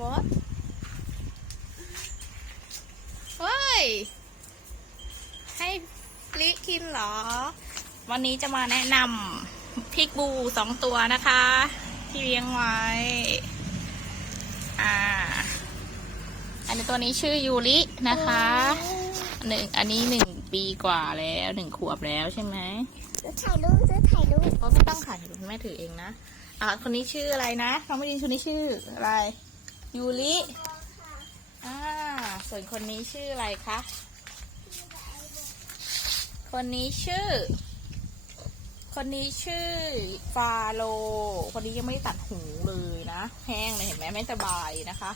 บอสเฮ้ย ให้ลิกินเหรอ วันนี้จะมาแนะนำพริกบูสองตัวนะคะ ที่เลี้ยงไว้ อ่า อันนี้ตัวนี้ชื่อยูรินะคะหนึ่งอันนี้หนึ่งปีกว่าแล้วหนึ่งขวบแล้วใช่ไหมจะถ่ายรูปจะถ่ายรูปเพราะไม่ต้องขายคุณแม่ถือเองนะอ่าคนนี้ชื่ออะไรนะน้องไม่ดินคนนี้ชื่ออะไร ยูริอ่าส่วนคนนี้ชื่ออะไรคะ คนนี้ชื่อ คนนี้ชื่อฟาโล คนนี้ยังไม่ได้ตัดหูเลยนะ แห้งเลยเห็นไหมไม่สบายนะคะ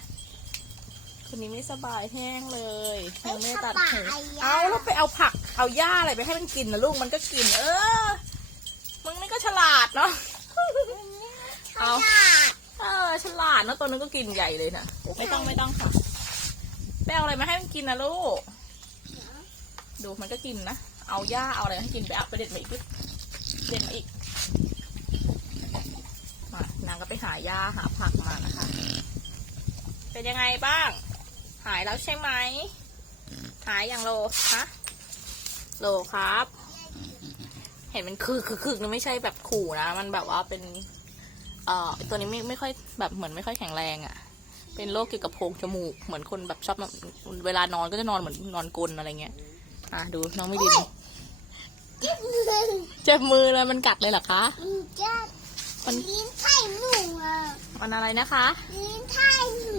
คนนี้ไม่สบายแห้งเลยยังไม่ได้ตัดหู เอาแล้วไปเอาผัก เอาหญ้าอะไรไปให้มันกินนะลูก มันก็กิน เออ มึงนี่ก็ฉลาดเนาะ เอาเออ ฉลาดเนอะตัวนึงก็กินใหญ่เลยนะไม่ต้องไม่ต้องค่ะไปเอาอะไรมาให้มันกินนะลูก ดูมันก็กินนะ เอาหญ้าเอาอะไรให้กินไปเอาไปเด็ดมาอีกดิเด็ดมาอีกมานางก็ไปหาหญ้าหาผักมานะคะ เป็นยังไงบ้าง หายแล้วใช่ไหม หายอย่างโลฮะโลครับ เห็นมันคือคือคือไม่ใช่แบบขู่นะ มันแบบว่าเป็น เอ่อตัวนี้ไม่ไม่ค่อยแบบเหมือนไม่ค่อยแข็งแรงอะ่ะ เป็นโรคเกี่ยวกับโพรงจมูก เหมือนคนแบบชอบแบบเวลานอนก็จะนอนเหมือนนอนกลนอะไรเงี้ย อะดูน้องไม่ดินจิ้มเลยเจ็บมือเลยมันกัดเลยเหรอคะ มันจะมันลิ้นไถ่หนูอะมันอะไรนะคะ ลิ้นไถ่หนู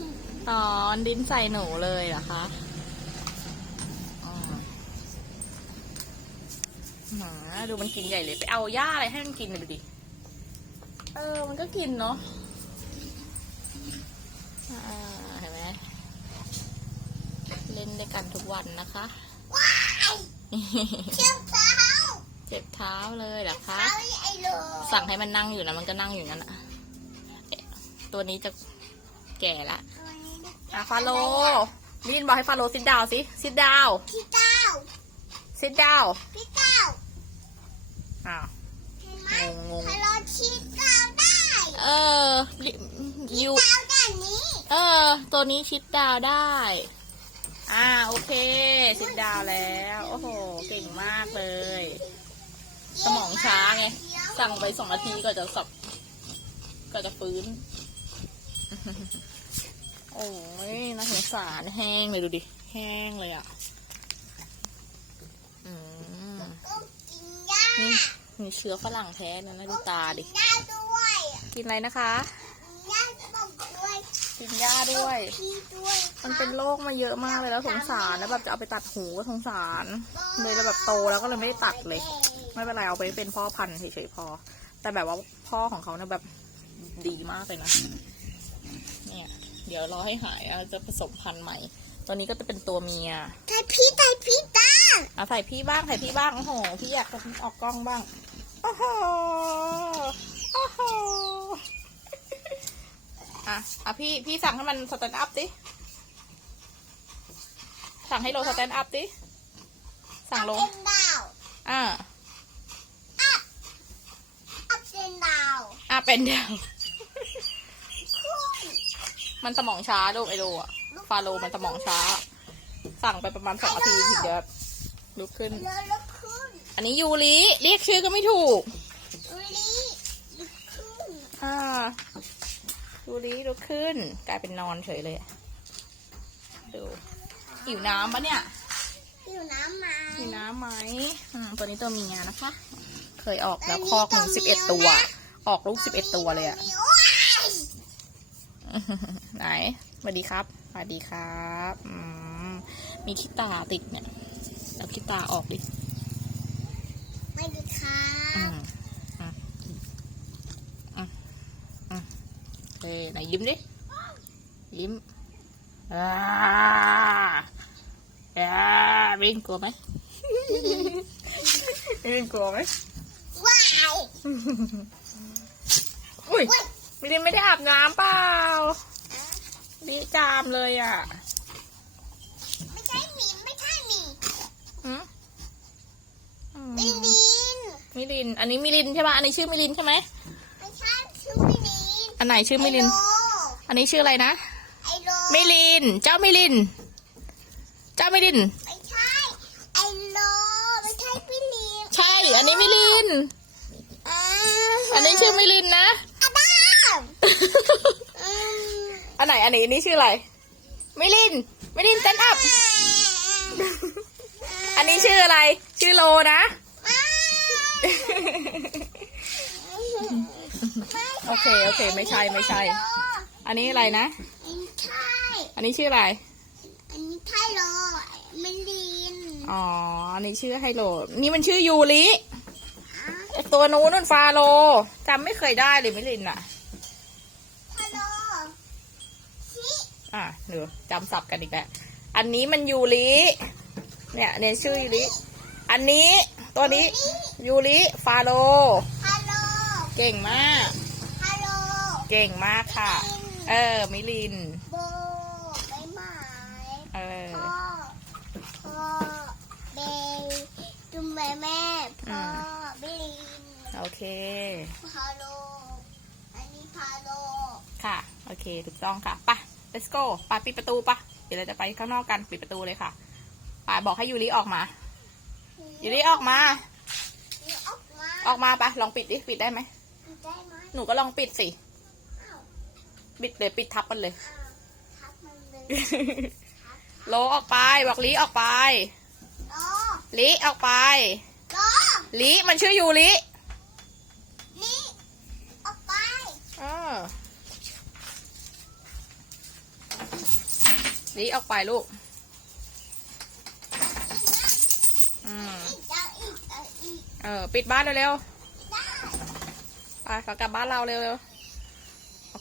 ตอนดินใส่หนูเลยเหรอคะอ่าหมาดูมันกินใหญ่เลย ไปเอาหญ้าอะไรให้มันกินหน่อยดูดิเออ มันก็กินเนาะอ่าเห็นไหมเล่นด้วยกันทุกวันนะคะว้ายเชือกเท้า เจ็บเท้าเลยเหรอคะเท้าไอ้โลสั่งให้มันนั่งอยู่นะมันก็นั่งอยู่นั่นอะเอ๊ะตัวนี้จะแก่ละอะฟาโลลินบอกให้ฟาโลซิดดาวสิซิดดาวพี่เต้าซิดดาวพี่เต้าอ้าวเห็นไหมงงๆถ้าเราชี้เต้าได้ เออลิยูเต้าด้านนี้เออ ตัวนี้ชิดดาวได้ อ่า โอเคซิดดาวแล้ว โอ้โห เก่งมากเลย สมองช้าไง สั่งไปสองนาทีก็จะสับ ก็จะฟื้น โอ้ยน่าสงสารแห้งเลยดูดิ แห้งเลยอะอืมก็กินหญ้านี่มีเชื้อฝรั่งแท้นะนะดูตาดิ กินหญ้าด้วยกินอะไรนะคะกินหญ้าต้องด้วยกินหญ้าด้วยพี่ด้วย มันเป็นโรคมาเยอะมากเลยแล้วสงสารแล้วแบบจะเอาไปตัดหูก็สงสาร เลยแล้วแบบโตแล้วก็เลยไม่ได้ตัดเลย ไม่เป็นไรเอาไปเป็นพ่อพันธุ์เฉยๆพอ แต่แบบว่าพ่อของเขาเนี่ยแบบดีมากเลยนะ เนี่ย เดี๋ยวรอให้หายแล้วจะผสมพันธุ์ใหม่ตัวนี้ก็จะเป็นตัวเมียไทยพี่ไทยพี่ตาเอาใส่พี่บ้างใส่พี่บ้างโอ้โหพี่อยากจะออกกล้องบ้างโอ้โหโอ้โห อะอะพี่พี่สั่งให้มันสแตนด์อัพดิ สั่งให้โลสแตนด์อัพดิ สั่งโล เป็นดาวอ่า อัพเป็นดาวอะเป็นเดียว ขึ้นมันสมองช้าลูกไอโลอะฟาโลมันสมองช้า สั่งไปประมาณสองนาทีถึงจะลุกขึ้น แล้วลุกขึ้นอันนี้ยูริเรียกชื่อก็ไม่ถูกอุลีลุกขึ้น อ่า ดูดิลุกขึ้น กลายเป็นนอนเฉยเลยอะดูหิวน้ำปะเนี่ยอยู่น้ำมาหิวน้ำไหมอืมตัวนี้ตัวเมียนะคะ เคยออกแล้วคอกหนึ่งสิบเอ็ดตัว ออกลูกสิบเอ็ดตัวเลยอะมีโอ้ยไหนสวัสดีครับสวัสดีครับอืมมีขี้ตาติดเนี่ยเอาขี้ตาออกดิไม่ดีครัอืบ มอืมอืมอืมเอ้ยไหนยิ้มดิ ยิ้มอ่าอ่าบินกลัวไหมบินกลัวไหมว้ายอุ้ยบินไม่ได้อาบน้ำเปล่าบิจามเลยอะ ไม่ใช่หมีไม่ใช่หมีอืมอืมมิลินมิลิน อันนี้มิลินใช่ป่ะ อันนี้ชื่อมิลินใช่ไหมไม่ใช่ชื่ อมิลินอันไหนชื่อมิลินไโอันนี้ชื่ออะไรนะไอมิลิน เจ้ามิลิน เจ้ามิลิน ไม่ใช่ไอโลไม่ใช่พี่ลิน ใช่ อันนี้มิลินอ่าอันนี้ชื่อมิลินนะอาดามอืมอันไหน อันนี้อันนี้ชื่ออะไรมิลินมิลินเต้นอัพ อันนี้ชื่ออะไร ชื่อโลนะ โอเค โอเค ไม่ใช่ ไม่ใช่ อันนี้อะไรนะไม่ใช่อันนี้ชื่ออะไร อันนี้ไทยโลไม่ลินอ๋อ อันนี้ชื่อไฮโล นี่มันชื่อยูริอะไอ้ตัวนู้นนั่นฟาโลจำไม่เคยได้เลยมิลินอะฮัลโหลชิอะเดี๋ยวจำศัพท์กันอีกแล้ว อันนี้มันยูริ เนี่ยเนี่ยชื่อยูริ อันนี้ตัวนี้ยูริฟาโลฮัลโหลเก่งมากฮัลโหล เก่งมากค่ะ เออ มิลิน โบใบไม้เออ พ่อพ่อเบย์จุ่มแม่แม่พ่อบิลินโอเคฮัลโหลอันนี้ฮัลโหลค่ะ โอเค ถูกต้องค่ะไป let's go ไปปิดประตูปะเดี๋ยวเราจะไปข้างนอกกัน ปิดประตูเลยค่ะไปบอกให้ยูริออกมา ยูริออกมานี่ออกมาออกมาปะลองปิดดิ ปิดได้ไหมได้ไหม หนูก็ลองปิดสิอ้าว ปิดเลยปิดทับมันเลยอ้าวทับมันเลยทับโลออกไปบอกลิออกไปโลลิออกไปโลลิมันชื่อยูรินี่ออกไปเออลิออกไปลูกอืมอีกเอาอีกเอาอีกเออปิดบ้านเร็วได้ๆไปขอกลับบ้านเราเร็วๆโอ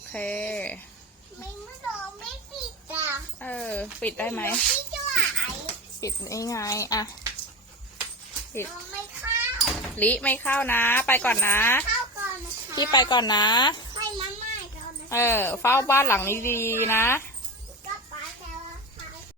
เค ไม่ไม่โดนไม่ปิดอะเออ ปิดได้ไหมพี่จะไหวปิดยังไงอะ ปิดโดนไม่เข้าลิไม่เข้านะ ไปก่อนนะ เข้าก่อนนะคะพี่ไปก่อนนะ ไปมาใหม่ก่อนนะ เออ เฝ้าบ้านหลังนี้ดีๆนะไ